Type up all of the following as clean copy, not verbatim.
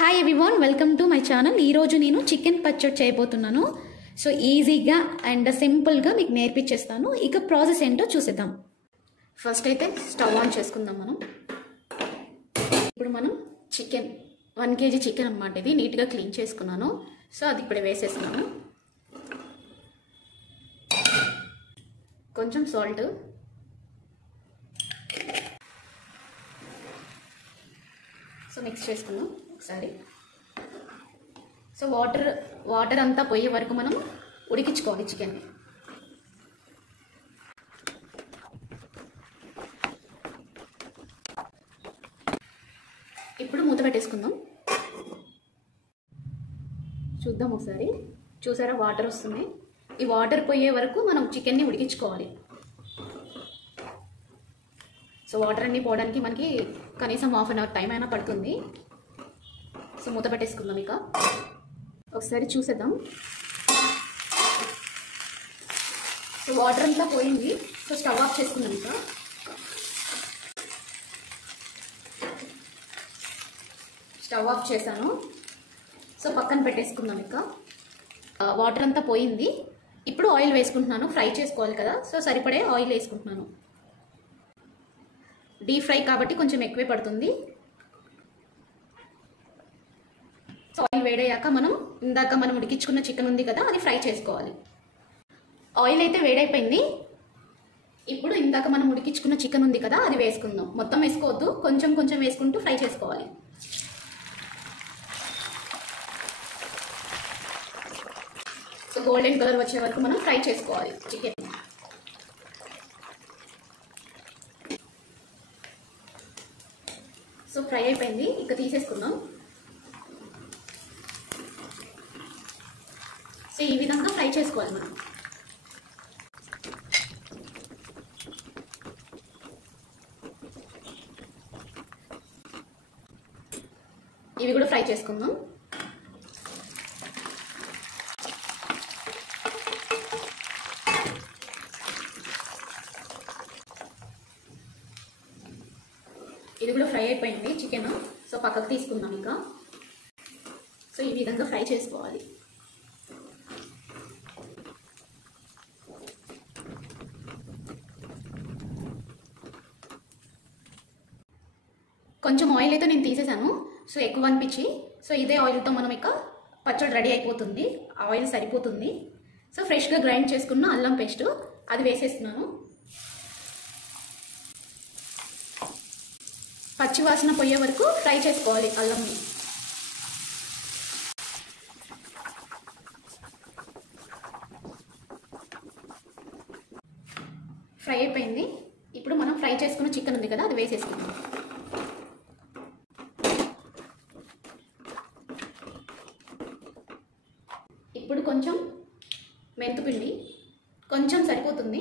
Hi everyone, welcome to my channel. ఈరోజు నేను chicken పచ్చడి చేయబోతున్నాను. సో ఈజీగా అండ్ సింపుల్గా మీకు నేర్పించేస్తాను. ఇక ప్రాసెస్ ఏంటో చూసేద్దాం. ఫస్ట్ అయితే స్టవ్ ఆన్ చేసుకుందాం మనం. ఇప్పుడు మనం చికెన్ 1 kg చికెన్ అన్నమాట. ఇది నీట్గా క్లీన్ చేసుకున్నాను. సో అది ఇప్పుడు వేసేస్తున్నాను. కొంచెం సాల్ట్, సో మిక్స్ చేసుకుందాం ఒకసారి. సో వాటర్ అంతా పోయే వరకు మనం ఉడికించుకోవాలి చికెన్ని. ఇప్పుడు మూత పెట్టేసుకుందాం. చూద్దాం ఒకసారి. చూసారా, వాటర్ వస్తున్నాయి. ఈ వాటర్ పోయే వరకు మనం చికెన్ని ఉడికించుకోవాలి. సో వాటర్ అన్నీ పోవడానికి మనకి కనీసం 1/2 అవర్ టైం అయినా పడుతుంది. సో మూత పెట్టేసుకుందాం. ఇక ఒకసారి చూసేద్దాం. సో వాటర్ అంతా పోయింది. సో స్టవ్ ఆఫ్ చేసుకుందాం. ఇక స్టవ్ ఆఫ్ చేశాను. సో పక్కన పెట్టేసుకుందాం. ఇక వాటర్ అంతా పోయింది. ఇప్పుడు ఆయిల్ వేసుకుంటున్నాను. ఫ్రై చేసుకోవాలి కదా, సో సరిపడే ఆయిల్ వేసుకుంటున్నాను. డీప్ ఫ్రై కాబట్టి కొంచెం ఎక్కువే పడుతుంది. సో ఆయిల్ వేడయ్యాక ఇందాక మనం ఉడికించుకున్న చికెన్ ఉంది కదా, అది ఫ్రై చేసుకోవాలి. ఆయిల్ అయితే వేడైపోయింది. ఇప్పుడు ఇందాక మనం ఉడికించుకున్న చికెన్ ఉంది కదా, అది వేసుకుందాం. మొత్తం వేసుకోవద్దు, కొంచెం కొంచెం వేసుకుంటూ ఫ్రై చేసుకోవాలి. సో గోల్డెన్ కలర్ వచ్చే వరకు మనం ఫ్రై చేసుకోవాలి చికెన్. సో ఫ్రై అయిపోయింది. ఇక తీసేసుకుందాం. సో ఈ విధంగా ఫ్రై చేసుకోవాలి మనం. ఇవి కూడా ఫ్రై చేసుకుందాం. ఇది కూడా ఫ్రై అయిపోయింది చికెన్. సో పక్కకు తీసుకుందాం. ఇంకా సో ఈ విధంగా ఫ్రై చేసుకోవాలి. కొంచెం ఆయిల్ అయితే నేను తీసేసాను. సో ఎక్కువ అనిపించి, సో ఇదే ఆయిల్తో మనం ఇక పచ్చడి రెడీ అయిపోతుంది. ఆయిల్ సరిపోతుంది. సో ఫ్రెష్గా గ్రైండ్ చేసుకున్న అల్లం పేస్ట్ అది వేసేస్తున్నాను. పచ్చి వాసన పోయే వరకు ఫ్రై చేసుకోవాలి అల్లంని. ఫ్రై అయిపోయింది. ఇప్పుడు మనం ఫ్రై చేసుకున్న చికెన్ ఉంది కదా, అది వేసేసుకుందాం. ఇప్పుడు కొంచెం మెంతిపిండి, కొంచెం సరిపోతుంది,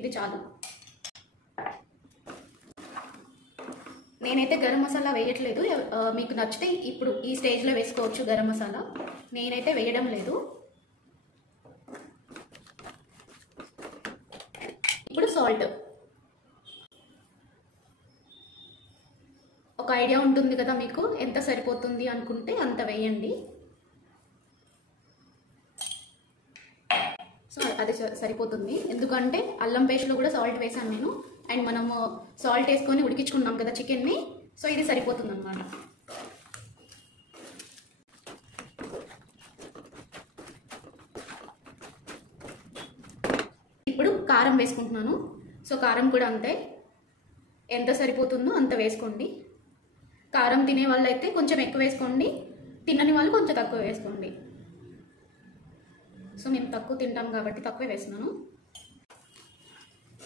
ఇది చాలు. నేనైతే గరం మసాలా వేయట్లేదు. మీకు నచ్చితే ఇప్పుడు ఈ స్టేజ్లో వేసుకోవచ్చు గరం మసాలా. నేనైతే వేయడం లేదు. ఇప్పుడు సాల్ట్. ఒక ఐడియా ఉంటుంది కదా మీకు, ఎంత సరిపోతుంది అనుకుంటే అంత వేయండి. సో అది సరిపోతుంది. ఎందుకంటే అల్లం పేస్ట్లో కూడా సాల్ట్ వేసాను నేను. అండ్ మనము సాల్ట్ వేసుకొని ఉడికించుకున్నాం కదా చికెన్ని. సో ఇది సరిపోతుంది అన్నమాట. ఇప్పుడు కారం వేసుకుంటున్నాను. సో కారం కూడా అంతే, ఎంత సరిపోతుందో అంత వేసుకోండి. కారం తినే వాళ్ళు అయితే కొంచెం ఎక్కువ వేసుకోండి, తినని వాళ్ళు కొంచెం తక్కువ వేసుకోండి. సో మేము తక్కువ తింటాం కాబట్టి తక్కువ వేస్తున్నాను.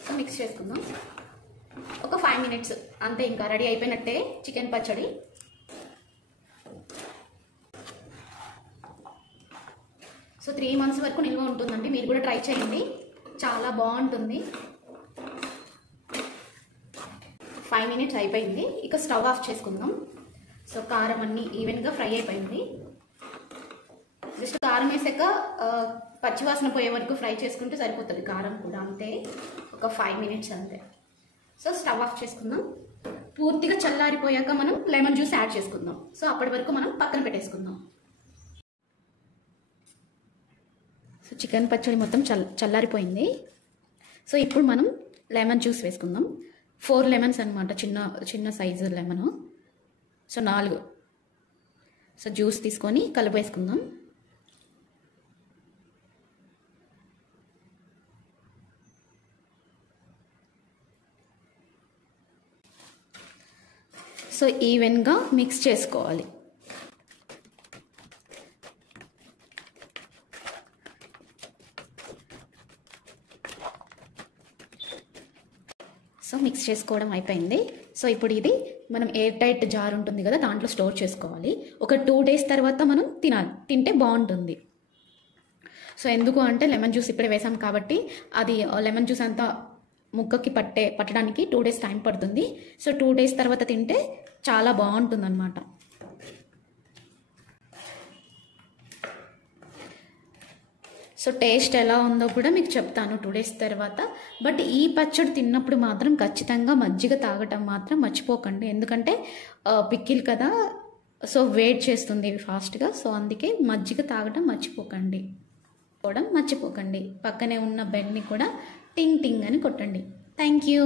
సో మిక్స్ చేసుకుందాం. ఒక 5 minutes అంతే, ఇంకా రెడీ అయిపోయినట్టే చికెన్ పచ్చడి. సో 3 months వరకు నిల్వ ఉంటుందండి. మీరు కూడా ట్రై చేయండి, చాలా బాగుంటుంది. 5 minutes అయిపోయింది. ఇక స్టవ్ ఆఫ్ చేసుకుందాం. సో కారం అన్నీ ఈవెన్గా ఫ్రై అయిపోయింది. జస్ట్ కారం వేసాక పచ్చివాసన పోయే వరకు ఫ్రై చేసుకుంటే సరిపోతుంది. కారం కూడా అంతే, ఒక 5 minutes అంతే. సో స్టవ్ ఆఫ్ చేసుకుందాం. పూర్తిగా చల్లారిపోయాక మనం లెమన్ జ్యూస్ యాడ్ చేసుకుందాం. సో అప్పటి వరకు మనం పక్కన పెట్టేసుకుందాం. సో చికెన్ పచ్చడి మొత్తం చల్లారిపోయింది. సో ఇప్పుడు మనం లెమన్ జ్యూస్ వేసుకుందాం. 4 లెమన్స్ అనమాట, చిన్న size lemon. So 4. So juice తీసుకొని కలిపేసుకుందాం. సో ఈవెన్గా మిక్స్ చేసుకోవాలి. సో మిక్స్ చేసుకోవడం అయిపోయింది. సో ఇప్పుడు ఇది మనం ఎయిర్ టైట్ జార్ ఉంటుంది కదా, దాంట్లో స్టోర్ చేసుకోవాలి. ఒక 2 days తర్వాత మనం తింటే బాగుంటుంది. సో ఎందుకు అంటే లెమన్ జ్యూస్ ఇప్పుడే వేసాం కాబట్టి అది లెమన్ జ్యూస్ అంతా ముక్కకి పట్టడానికి 2 days టైం పడుతుంది. సో 2 days తర్వాత తింటే చాలా బాగుంటుంది అన్నమాట. సో టేస్ట్ ఎలా ఉందో కూడా మీకు చెప్తాను 2 days తర్వాత. బట్ ఈ పచ్చడి తిన్నప్పుడు మాత్రం ఖచ్చితంగా మజ్జిగ తాగటం మాత్రం మర్చిపోకండి. ఎందుకంటే పికిల్ కదా, సో వెయిట్ చేస్తుంది ఫాస్ట్గా. సో అందుకే మజ్జిగ తాగటం మర్చిపోకండి. పక్కనే ఉన్న బెల్ని కూడా టింగ్ టింగ్ అని కొట్టండి. Thank you.